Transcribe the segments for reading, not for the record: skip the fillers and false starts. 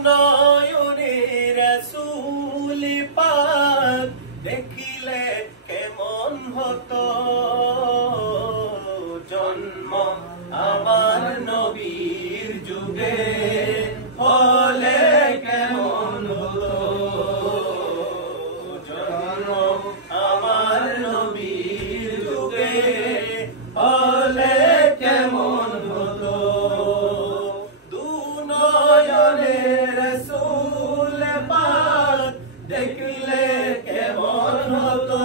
নয়নে রাসূল পাক দেখিলে কেমন হতো জন্ম আমার নবীর যুগে হলে কেমন হতো জন্ম আমার নবীর যুগে হলে কেমন হতো দু নয়নে রাসূল পাক দেখলে কেমন হতো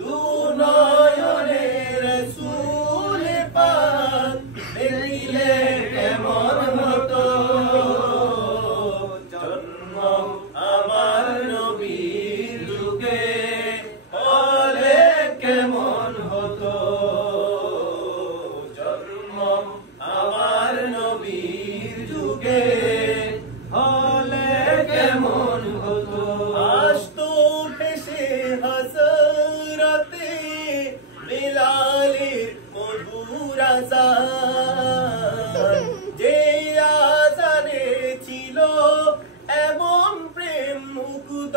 দু নয়নে রাসূল পাক দেখলে কেমন হতো জন্ম আমার নবীর যুগে হলে কেমন হতো জন্ম আমার নবীর যুগে হলে কেমন হতো আসতো ভেসে হযরতে বিলালের মধুর আযান যে আযানে ছিল এমন প্রেম মুগ্ধ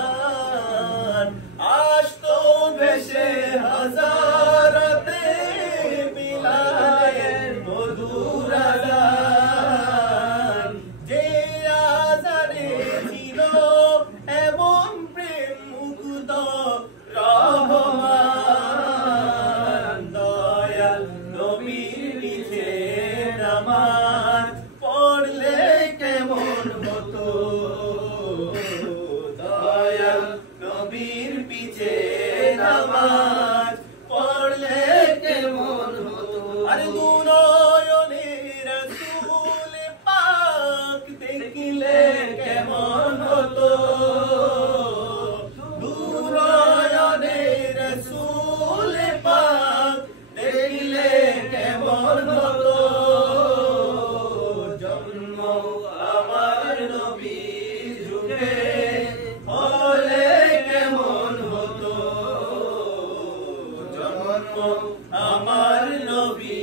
রহমান আসতো ভেসে হযরতে বিলালের মধুর আযান যে আযানে ছিল এমন প্রেম মুগ্ধ রহমান দয়াল নবীর পিছে নামাজ পড়লে কেমন হতো দয়াল নবীর পিছে নামাজ পড়লে কেমন হতো আরে দু নয়নে রাসূল পাক দেখিলে কেমন হতো দু নয়নে রাসূল পাক দেখিলে কেমন হতো জন্ম আমার নবীর যুগে হলে কেমন হতো জন্ম আমার নবী